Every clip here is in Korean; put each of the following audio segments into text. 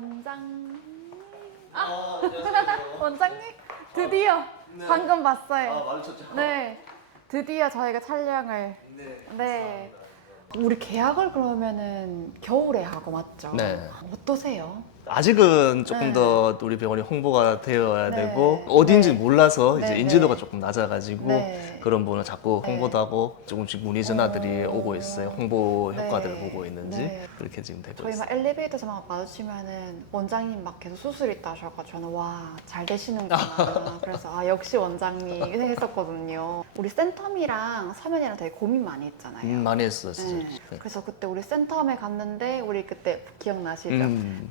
원장. 안녕하세요. 원장님 드디어 네. 방금 봤어요. 마주쳤죠? 네, 드디어 저희가 촬영을. 네. 네. 우리 계약을 그러면은 겨울에 하고 맞죠? 네. 어떠세요? 아직은 조금 네. 더 우리 병원이 홍보가 되어야 네. 되고 어딘지 네. 몰라서 네, 이제 네. 인지도가 조금 낮아가지고 네. 그런 부분을 자꾸 네. 홍보도 하고 조금씩 문의 전화들이 어. 오고 있어요. 홍보 네. 효과들을 보고 있는지 네. 그렇게 지금 되고 저희 있어요. 막 엘리베이터에서 막 마주치면은 원장님 막 계속 수술 있다 하셔가지고 저는 와, 잘 되시는구나. 그래서 아, 역시 원장님 했었거든요. 우리 센텀이랑 서면이랑 되게 고민 많이 했잖아요. 많이 했어요, 진짜. 네. 네. 그래서 그때 우리 센텀에 갔는데 우리 그때 기억나시죠?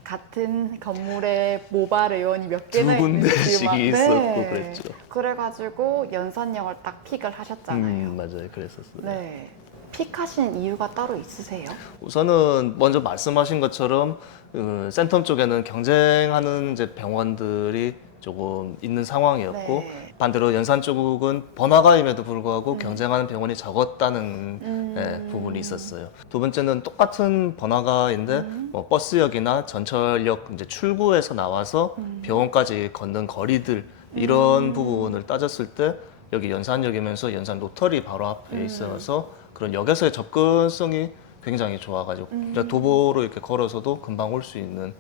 같은 건물에 모발 의원이 몇 두 개나 군데씩 막- 있었고 그랬죠. 그래가지고 연산역을 딱 픽을 하셨잖아요. 맞아요, 그랬었어요. 네. 픽하신 이유가 따로 있으세요? 우선은 먼저 말씀하신 것처럼 센텀 쪽에는 경쟁하는 이제 병원들이 조금 있는 상황이었고 네. 반대로 연산 쪽은 번화가임에도 불구하고 경쟁하는 병원이 적었다는 부분이 있었어요. 두 번째는 똑같은 번화가인데 뭐 버스역이나 전철역 이제 출구에서 나와서 병원까지 걷는 거리들 이런 부분을 따졌을 때 여기 연산역이면서 연산 로터리 바로 앞에 있어서 그런 역에서의 접근성이 굉장히 좋아가지고 도보로 이렇게 걸어서도 금방 올 수 있는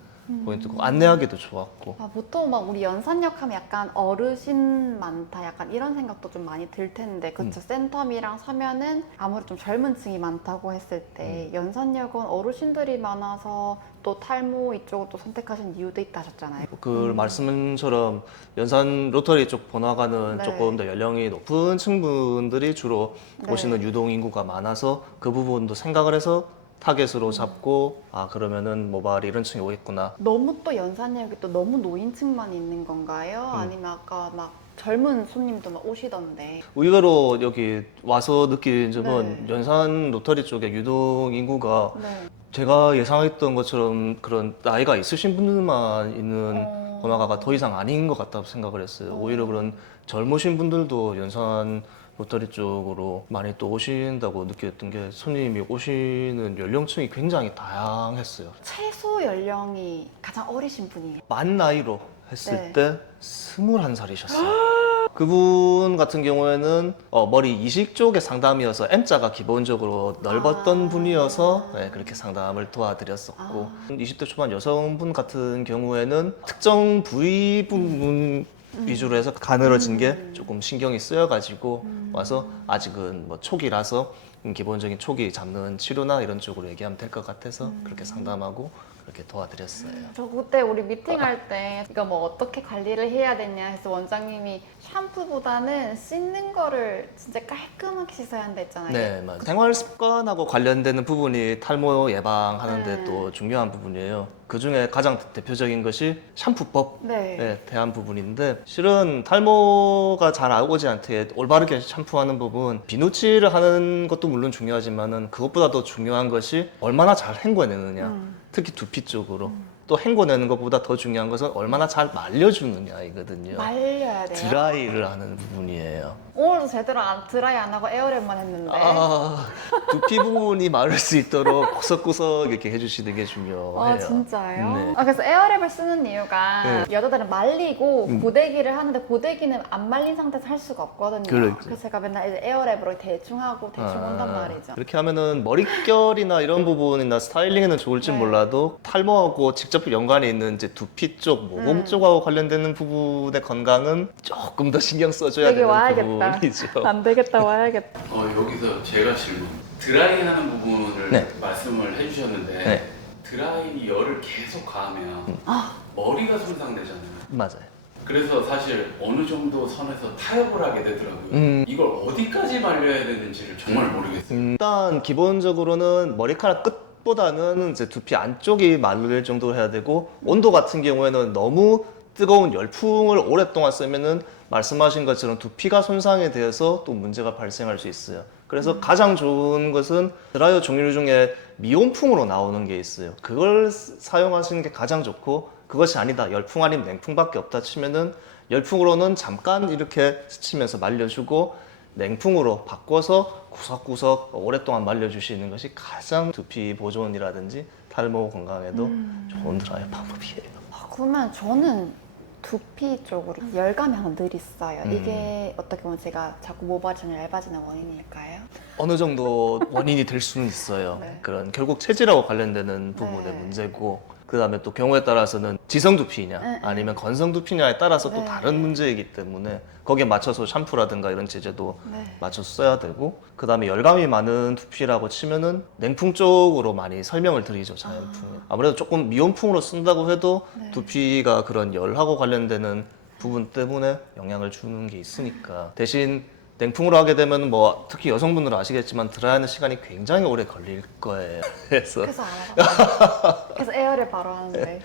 포인트고 안내하기도 좋았고. 아, 보통 막 우리 연산역 하면 약간 어르신 많다 약간 이런 생각도 좀 많이 들 텐데 그쵸? 센텀이랑 서면은 아무래도 좀 젊은 층이 많다고 했을 때 연산역은 어르신들이 많아서 또 탈모 이쪽을 또 선택하신 이유도 있다 하셨잖아요. 그 말씀처럼 연산 로터리 쪽 번화가는 네. 조금 더 연령이 높은 층분들이 주로 네. 오시는 유동 인구가 많아서 그 부분도 생각을 해서 타겟으로 잡고 아 그러면은 모발이 이런 층이 오겠구나. 너무 또 연산역이 또 너무 노인층만 있는 건가요? 아니면 아까 막 젊은 손님도 막 오시던데. 의외로 여기 와서 느낀 점은 네. 연산 로터리 쪽에 유동 인구가 네. 제가 예상했던 것처럼 그런 나이가 있으신 분들만 있는 번화가가 더 이상 아닌 것 같다고 생각을 했어요. 오히려 그런 젊으신 분들도 연산 로터리 쪽으로 많이 또 오신다고 느꼈던 게 손님이 오시는 연령층이 굉장히 다양했어요. 최소 연령이 가장 어리신 분이에요. 만 나이로 했을 네. 때 21살이셨어요. 그분 같은 경우에는 머리 이식 쪽의 상담이어서 M자가 기본적으로 넓었던 아. 분이어서 네, 그렇게 상담을 도와드렸었고 20대 초반 여성분 같은 경우에는 특정 부위 부분 위주로 해서 가늘어진 게 조금 신경이 쓰여가지고 와서 아직은 뭐 초기라서 기본적인 초기 잡는 치료나 이런 쪽으로 얘기하면 될 것 같아서 그렇게 상담하고 그렇게 도와드렸어요. 저 그때 우리 미팅할 때 이거 뭐 어떻게 관리를 해야 되냐 해서 원장님이 샴푸보다는 씻는 거를 진짜 깔끔하게 씻어야 한다 했잖아요. 네, 맞아요. 생활 습관하고 관련되는 부분이 탈모 예방하는데 네. 또 중요한 부분이에요. 그 중에 가장 대표적인 것이 샴푸법. 네. 에 대한 부분인데 실은 탈모가 잘 오지 않게 올바르게 샴푸하는 부분 비누칠을 하는 것도 물론 중요하지만은 그것보다 더 중요한 것이 얼마나 잘 헹궈내느냐 특히 두피 쪽으로 또 헹궈내는 것보다 더 중요한 것은 얼마나 잘 말려주느냐이거든요. 말려야 돼요. 드라이를 하는 부분이에요. 오늘도 제대로 드라이 안 하고 에어랩만 했는데. 아, 두피 부분이 마를 수 있도록 구석구석 이렇게 해주시는 게 중요해요. 아 진짜요? 네. 아, 그래서 에어랩을 쓰는 이유가 네. 여자들은 말리고 고데기를 하는데 고데기는 안 말린 상태에서 할 수가 없거든요. 그렇죠. 그래서 제가 맨날 이제 에어랩으로 대충 하고 대충 온단 말이죠. 이렇게 하면은 머릿결이나 이런 부분이나 스타일링에는 좋을지 네. 몰라도 탈모하고 직접 연관이 있는 이제 두피 쪽, 모공 쪽하고 관련되는 부분의 건강은 조금 더 신경 써줘야 여기 되는 와야겠다. 부분이죠. 안 되겠다 와야겠다. 여기서 제가 질문. 드라이하는 부분을 네. 말씀을 해주셨는데 네. 드라이 열을 계속 가하면 아. 머리가 손상되잖아요. 맞아요. 그래서 사실 어느 정도 선에서 타협을 하게 되더라고요. 이걸 어디까지 말려야 되는지를 정말 모르겠어요. 일단 기본적으로는 머리카락 끝보다는 이제 두피 안쪽이 마를 정도로 해야 되고 온도 같은 경우에는 너무 뜨거운 열풍을 오랫동안 쓰면은 말씀하신 것처럼 두피가 손상에 대해서 또 문제가 발생할 수 있어요. 그래서 가장 좋은 것은 드라이어 종류 중에 미온풍으로 나오는 게 있어요. 그걸 사용하시는 게 가장 좋고 그것이 아니다 열풍 아니면 냉풍밖에 없다 치면은 열풍으로는 잠깐 이렇게 스치면서 말려주고 냉풍으로 바꿔서 구석구석 오랫동안 말려주시는 것이 가장 두피 보존이라든지 탈모 건강에도 좋은 드라이 방법이에요. 그러면 저는 두피 쪽으로 열감이 항상 늘 있어요. 음. 이게 어떻게 보면 제가 자꾸 모발이 좀 얇아지는 원인일까요? 어느 정도 원인이 될 수는 있어요. 네. 그런 결국 체질하고 관련되는 부분의 네. 문제고, 그 다음에 또 경우에 따라서는 지성 두피냐 네. 아니면 건성 두피냐에 따라서 또 네. 다른 문제이기 때문에 거기에 맞춰서 샴푸라든가 이런 제제도 네. 맞춰서 써야 되고, 그 다음에 열감이 많은 두피라고 치면은 냉풍 쪽으로 많이 설명을 드리죠, 자연풍. 아무래도 조금 미온풍으로 쓴다고 해도 네. 두피가 그런 열하고 관련되는 부분 때문에 영향을 주는 게 있으니까, 대신 냉풍으로 하게 되면 뭐 특히 여성분들은 아시겠지만 드라이하는 시간이 굉장히 오래 걸릴 거예요. 그래서 그래서 안 알아봤어요. 그래서 에어를 바로 하는데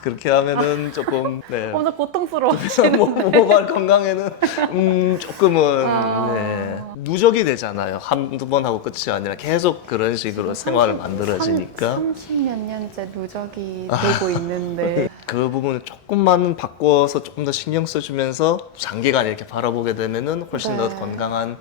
그렇게 하면은 조금 엄청 고통스러워지는. 모발 건강에는 조금은 아. 누적이 되잖아요. 한두 번 하고 끝이 아니라 계속 그런 식으로 생활을 만들어지니까 30몇 년째 누적이 되고 있는데 그 부분을 조금만 바꿔서 조금 더 신경 써주면서 장기간 이렇게 바라보게 되면은 훨씬 더 네. 건강한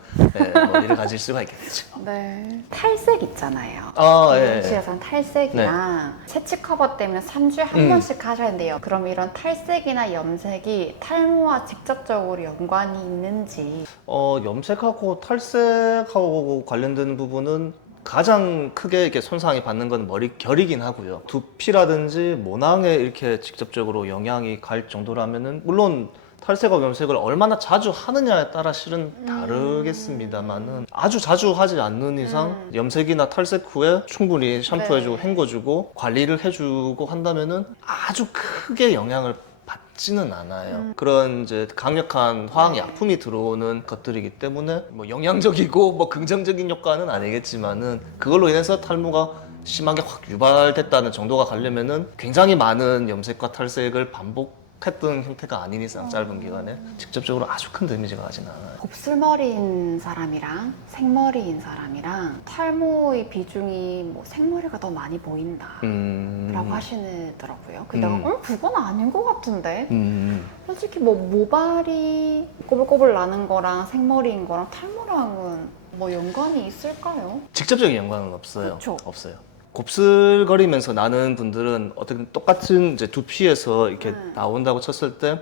머리를 가질 수가 있게 되죠. 네. 탈색 있잖아요. 아, 예. 미용실에서는 탈색이랑 채취 커버 때문에 3주에 한 번씩 하셔야 돼요. 그럼 이런 탈색이나 염색이 탈모와 직접적으로 연관이 있는지. 염색하고 탈색하고 관련된 부분은 가장 크게 이렇게 손상이 받는 건 머리 결이긴 하고요. 두피라든지 모낭에 이렇게 직접적으로 영향이 갈 정도라면은 물론 탈색과 염색을 얼마나 자주 하느냐에 따라 실은 다르겠습니다만은 아주 자주 하지 않는 이상 염색이나 탈색 후에 충분히 샴푸해주고 네. 헹궈주고 관리를 해주고 한다면은 아주 크게 영향을 받지는 않아요. 그런 이제 강력한 화학 네. 약품이 들어오는 것들이기 때문에 뭐 영양적이고 뭐 긍정적인 효과는 아니겠지만은 그걸로 인해서 탈모가 심하게 확 유발됐다는 정도가 가려면은 굉장히 많은 염색과 탈색을 반복했던 형태가 아닌 이상 짧은 기간에 직접적으로 아주 큰 데미지가 가지는 않아요. 곱슬머리인 사람이랑 생머리인 사람이랑 탈모의 비중이 뭐 생머리가 더 많이 보인다. 라고 하시더라고요. 근데 내가 그건 아닌 것 같은데 솔직히 뭐 모발이 꼬불꼬불 나는 거랑 생머리인 거랑 탈모랑은 뭐 연관이 있을까요? 직접적인 연관은 없어요. 그쵸. 없어요. 곱슬거리면서 나는 분들은 어떻게 똑같은 이제 두피에서 이렇게 나온다고 쳤을 때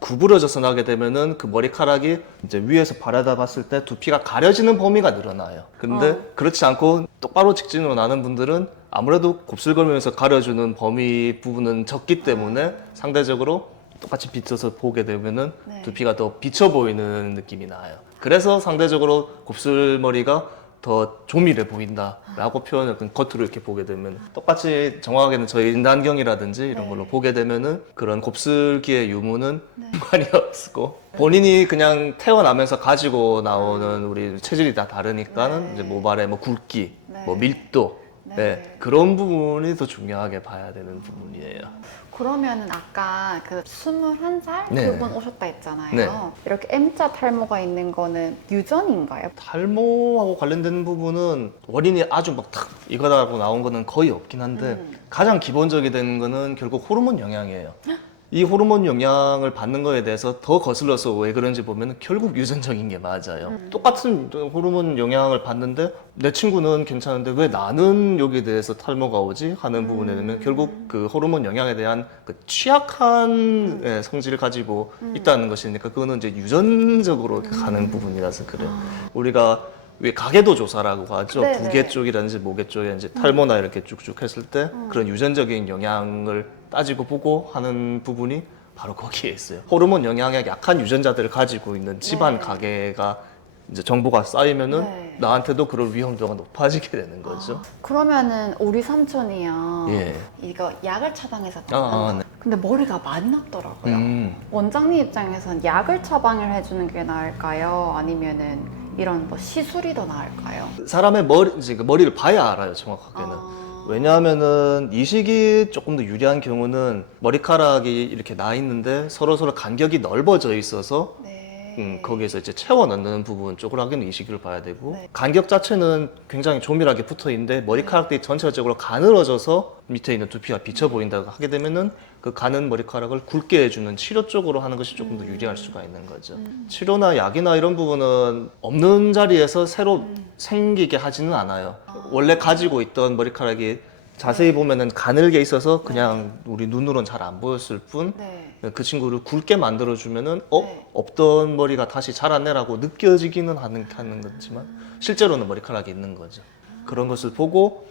구부러져서 나게 되면은 그 머리카락이 이제 위에서 바라다 봤을 때 두피가 가려지는 범위가 늘어나요. 근데 그렇지 않고 똑바로 직진으로 나는 분들은 아무래도 곱슬거리면서 가려주는 범위 부분은 적기 때문에 상대적으로 똑같이 비춰서 보게 되면은 네. 두피가 더 비쳐 보이는 느낌이 나요. 그래서 상대적으로 곱슬머리가 더 조밀해 보인다라고 표현을 겉으로 이렇게 보게 되면, 똑같이 정확하게는 저희 인단경이라든지 이런 네. 걸로 보게 되면은 그런 곱슬기의 유무는 관이 없고 본인이 그냥 태어나면서 가지고 나오는 우리 체질이 다 다르니까는 네. 이제 모발의 뭐 굵기, 네. 뭐 밀도, 네. 그런 부분이 더 중요하게 봐야 되는 부분이에요. 그러면은 아까 그 21살 네. 그분 오셨다 했잖아요. 네. 이렇게 M자 탈모가 있는 거는 유전인가요? 탈모하고 관련된 부분은 원인이 아주 막 탁 이거다라고 나온 거는 거의 없긴 한데 가장 기본적이 되는 거는 결국 호르몬 영향이에요. 이 호르몬 영향을 받는 거에 대해서 더 거슬러서 왜 그런지 보면 결국 유전적인 게 맞아요. 똑같은 호르몬 영향을 받는데 내 친구는 괜찮은데 왜 나는 여기에 대해서 탈모가 오지? 하는 부분에 되면 결국 그 호르몬 영향에 대한 그 취약한 성질을 가지고 있다는 것이니까 그거는 이제 유전적으로 가는 부분이라서 그래요. 우리가 왜 가계도 조사라고 하죠. 네네. 부계 쪽이라든지 모계 쪽에 탈모나 이렇게 쭉쭉 했을 때 그런 유전적인 영향을 따지고 보고 하는 부분이 바로 거기에 있어요. 호르몬 영향에 약한 유전자들을 가지고 있는 집안 네. 가계가 이제 정보가 쌓이면은 네. 나한테도 그럴 위험도가 높아지게 되는 거죠. 그러면은 우리 삼촌이요. 예. 이거 약을 처방해서 네. 근데 머리가 많이 났더라고요. 음. 원장님 입장에서는 약을 처방을 해주는 게 나을까요? 아니면은 이런 뭐 시술이 더 나을까요? 사람의 이제 그 머리를 봐야 알아요, 정확하게는. 왜냐하면은 이식이 조금 더 유리한 경우는 머리카락이 이렇게 나 있는데 서로 간격이 넓어져 있어서 네. 거기에서 이제 채워 넣는 부분 쪽으로 하기는 이식을 봐야 되고, 네. 간격 자체는 굉장히 조밀하게 붙어 있는데 머리카락들이 전체적으로 가늘어져서 밑에 있는 두피가 비쳐 보인다고 하게 되면은 그 가는 머리카락을 굵게 해주는 치료 쪽으로 하는 것이 조금 더 유리할 수가 있는 거죠. 치료나 약이나 이런 부분은 없는 자리에서 새로 생기게 하지는 않아요. 원래 가지고 있던 머리카락이 자세히 보면은 가늘게 있어서 그냥 우리 눈으로는 잘 안 보였을 뿐 그 네. 친구를 굵게 만들어주면은 네. 없던 머리가 다시 자라네라고 느껴지기는 하는 거지만 실제로는 머리카락이 있는 거죠. 그런 것을 보고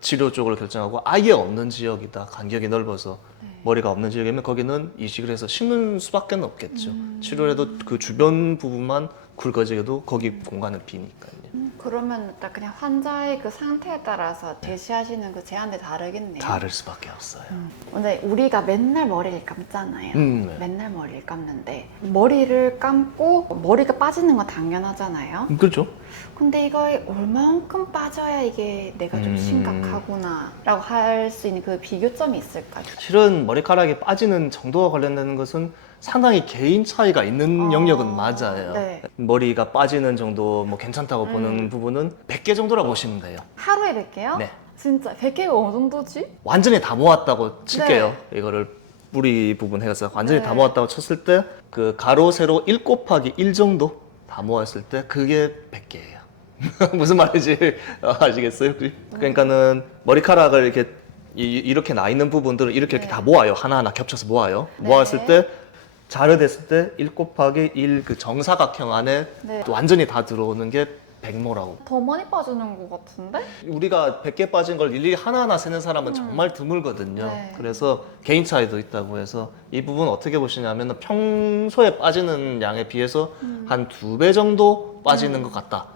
치료 쪽을 결정하고 아예 없는 지역이다, 간격이 넓어서 머리가 없는 지역이면 거기는 이식을 해서 심는 수밖에 없겠죠. 치료를 해도 그 주변 부분만 굵어지게도 거기 공간은 비니까요. 그러면 일단 그냥 환자의 그 상태에 따라서 제시하시는 그 제한이 다르겠네요. 다를 수밖에 없어요. 근데 우리가 맨날 머리를 감잖아요. 네. 맨날 머리를 감는데 머리를 감고 머리가 빠지는 건 당연하잖아요. 그렇죠. 근데 이거 얼마만큼 빠져야 이게 내가 좀 심각하구나 라고 할 수 있는 그 비교점이 있을까요? 실은 머리카락이 빠지는 정도와 관련되는 것은 상당히 개인 차이가 있는 영역은 맞아요. 네. 머리가 빠지는 정도 뭐 괜찮다고 보는 부분은 100개 정도라고 보시면 돼요. 하루에 100개요? 네. 진짜 100개가 어느 정도지? 완전히 다 모았다고 칠게요. 이거를 뿌리 부분 해서 완전히 다 모았다고 쳤을 때 그 가로 세로 1 곱하기 1 정도 다 모았을 때 그게 100개예요. 무슨 말인지 아시겠어요? 그러니까는 머리카락을 이렇게 나 있는 부분들을 이렇게 다 모아요. 하나하나 겹쳐서 모아요. 모았을 때 자르됐을 때 1 곱하기 1 그 정사각형 안에 또 완전히 다 들어오는 게 100모라고. 더 많이 빠지는 것 같은데? 우리가 100개 빠진 걸 일일이 하나하나 세는 사람은 정말 드물거든요. 네. 그래서 개인 차이도 있다고 해서 이 부분 어떻게 보시냐면 평소에 빠지는 양에 비해서 한 2배 정도 빠지는 것 같다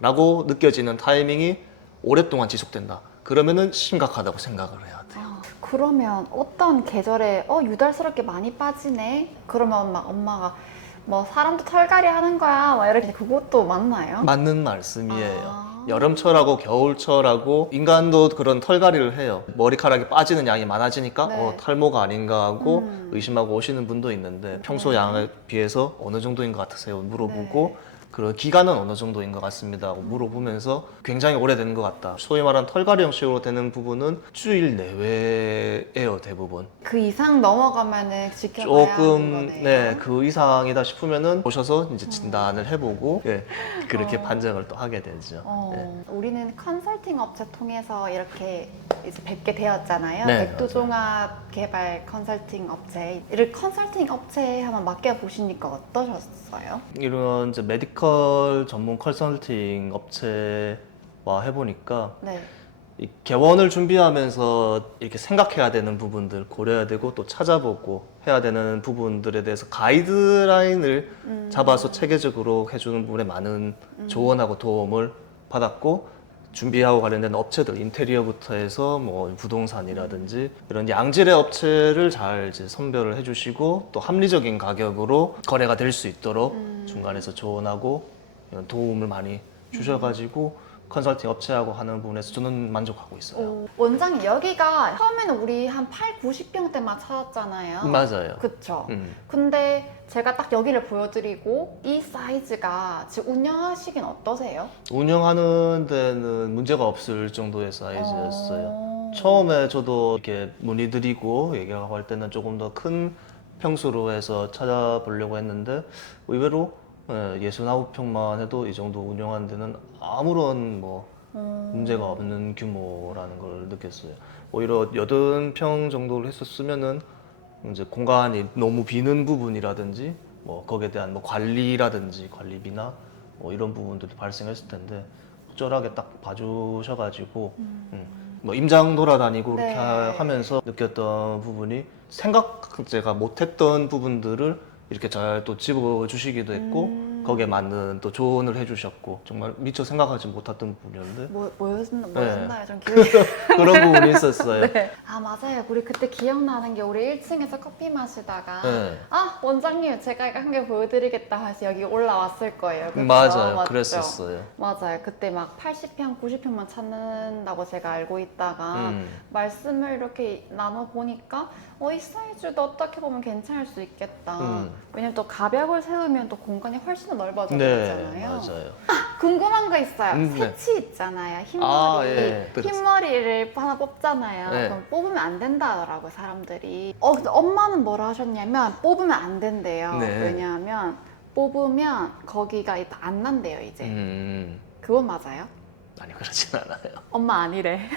라고 느껴지는 타이밍이 오랫동안 지속된다. 그러면은 심각하다고 생각을 해야 돼요. 그러면 어떤 계절에 유달스럽게 많이 빠지네? 그러면 막 엄마가 뭐 사람도 털갈이 하는 거야 막 이렇게 그것도 맞나요? 맞는 말씀이에요. 여름철하고 겨울철하고 인간도 그런 털갈이를 해요. 머리카락이 빠지는 양이 많아지니까 탈모가 아닌가 하고 의심하고 오시는 분도 있는데 평소 양에 비해서 어느 정도인 것 같으세요? 물어보고 그런 기간은 어느 정도인 것 같습니다 하고 물어보면서 굉장히 오래된 것 같다. 소위 말하는 털갈이 형식으로 되는 부분은 주일 내외예요, 대부분. 그 이상 넘어가면은 지켜봐야 하는 거네요. 그 이상이다 싶으면은 오셔서 이제 진단을 해보고 그렇게 판정을 또 하게 되죠. 우리는 컨설팅 업체 통해서 이렇게 이제 뵙게 되었잖아요. 네, 백두종합 개발 컨설팅 업체. 이를 컨설팅 업체에 한번 맡겨보시니까 어떠셨어요? 이런 이제 메디컬 전문 컨설팅 업체와 해보니까 이 개원을 준비하면서 이렇게 생각해야 되는 부분들 고려해야 되고 또 찾아보고 해야 되는 부분들에 대해서 가이드라인을 잡아서 체계적으로 해주는 부분에 많은 조언하고 도움을 받았고 준비하고 관련된 업체들 인테리어부터 해서 뭐 부동산이라든지 이런 양질의 업체를 잘 이제 선별을 해주시고 또 합리적인 가격으로 거래가 될 수 있도록 중간에서 조언하고 이런 도움을 많이 주셔가지고 컨설팅 업체하고 하는 부분에서 저는 만족하고 있어요. 원장님 여기가 처음에는 우리 한 8, 90평대만 찾았잖아요. 맞아요. 그쵸? 근데 제가 딱 여기를 보여드리고 이 사이즈가 지금 운영하시긴 어떠세요? 운영하는 데는 문제가 없을 정도의 사이즈였어요. 처음에 저도 이렇게 문의드리고 얘기하고 할 때는 조금 더 큰 평수로 해서 찾아보려고 했는데 의외로 69평만 해도 이 정도 운영하는 데는 아무런 뭐 문제가 없는 규모라는 걸 느꼈어요. 오히려 80평 정도를 했었으면은 이제 공간이 너무 비는 부분이라든지 뭐 거기에 대한 뭐 관리라든지 관리비나 뭐 이런 부분들이 발생했을 텐데 적절하게 딱 봐주셔가지고 뭐 임장 돌아다니고 이렇게 하면서 느꼈던 부분이 제가 못했던 부분들을 이렇게 잘 또 집어주시기도 했고 거기에 맞는 또 조언을 해주셨고 정말 미처 생각하지 못했던 부분이었는데 뭐였나요? 좀 기억이 그런 부분이 있었어요. 아 맞아요. 우리 그때 기억나는 게 우리 1층에서 커피 마시다가 네. 아 원장님 제가 이거 한 개 보여드리겠다 해서 여기 올라왔을 거예요. 그쵸? 맞아요. 맞죠? 그랬었어요. 맞아요. 그때 막 80평, 90평만 찾는다고 제가 알고 있다가 말씀을 이렇게 나눠보니까 이 사이즈도 어떻게 보면 괜찮을 수 있겠다. 왜냐면 또 가벽을 세우면 또 공간이 훨씬 더 넓어져 보이잖아요. 맞아요. 궁금한 거 있어요. 네. 새치 있잖아요. 흰머리. 그렇습니다. 흰머리를 하나 뽑잖아요. 그럼 뽑으면 안 된다 하더라고요, 사람들이. 근데 엄마는 뭐라 하셨냐면 뽑으면 안 된대요. 왜냐하면 뽑으면 거기가 안 난대요, 이제. 그건 맞아요? 아니 그렇진 않아요. 엄마 아니래.